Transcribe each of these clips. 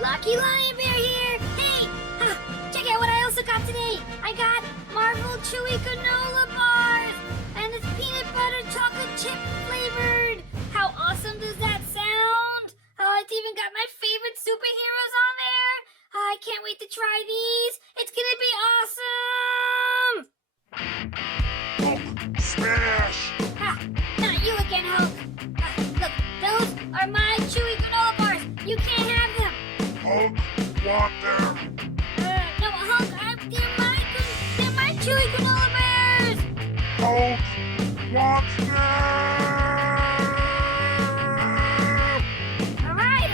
Lucky Lion Bear here! Hey! Check out what I also got today! I got Marvel Chewy Granola Bars! And it's peanut butter chocolate chip flavored! How awesome does that sound? It's even got my favorite superheroes on there! I can't wait to try these! It's gonna be awesome! Hulk smash! Not you again, Hulk! Look, those are my Chewy Granola Bars! You can't have them! Hulk want them! No, Hulk, they're my Chewy Granola Bears! Hulk want them! Alright.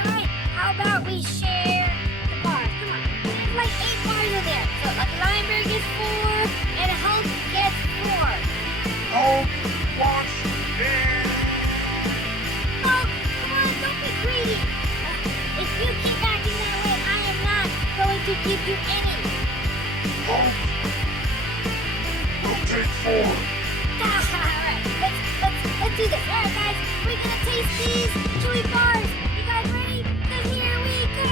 How about we share the bars? Come on. There's like 8 bars in there. So Lucky Lion Bear gets 4, and Hulk gets 4. Hulk wants them! Hulk, come on, don't be greedy. If you keep acting that way, I am not going to give you any. Hulk will take 4. Alright, let's do this. Alright, guys, we're gonna taste these chewy bars. You guys ready? 'Cause here we go.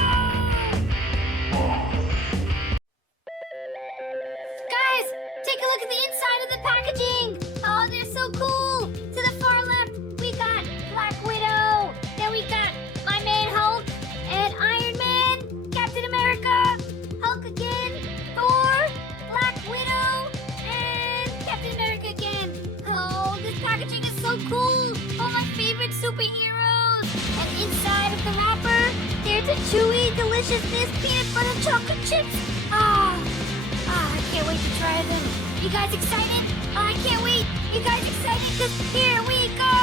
Guys, take a look at the inside of the packaging. Oh, they're so cool. To the far left, we got Black Widow. Then we got my man Hulk and Iron Man, Captain America, Hulk again, Thor, Black Widow, and Captain America again. Oh, this packaging is so cool. All my favorite superheroes. And inside of the wrapper, there's a chewy deliciousness peanut butter chocolate chips. I can't wait to try them. You guys excited? I can't wait. You guys excited? Because here we go.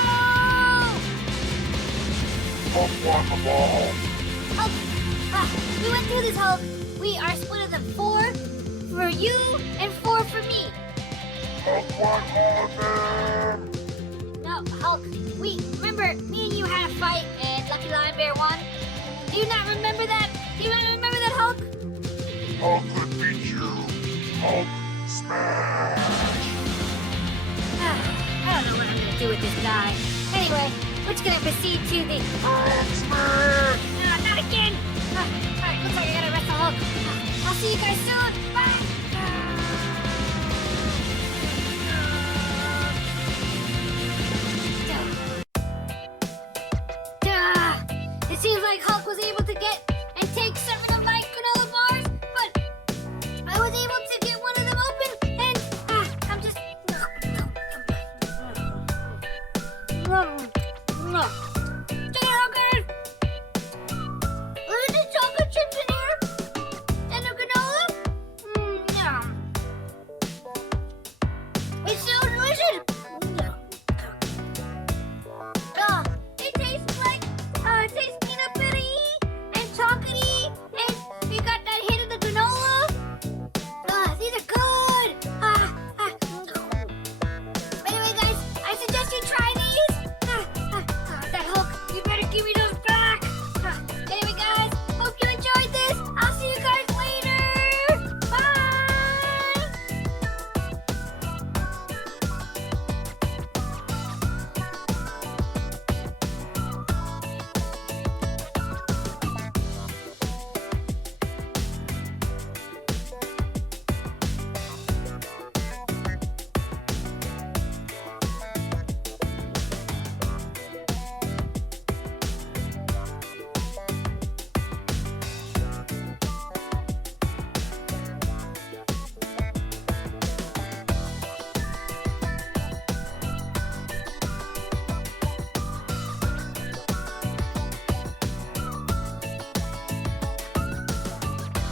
Hulk want the ball! Hulk, we went through this, Hulk. We are split into 4 for you and 4 for me. Hulk want all of them! No, Hulk, remember, me and you had a fight and Lucky Lion Bear won? Do you not remember that? Do you not remember that, Hulk? Hulk could beat you! Hulk smash! I don't know what I'm going to do with this guy. Anyway, we're just going to proceed to the... Hulk smash! No, not again! Alright, looks like I got to arrest the Hulk. I'll see you guys soon. Bye! It seems like Hulk was able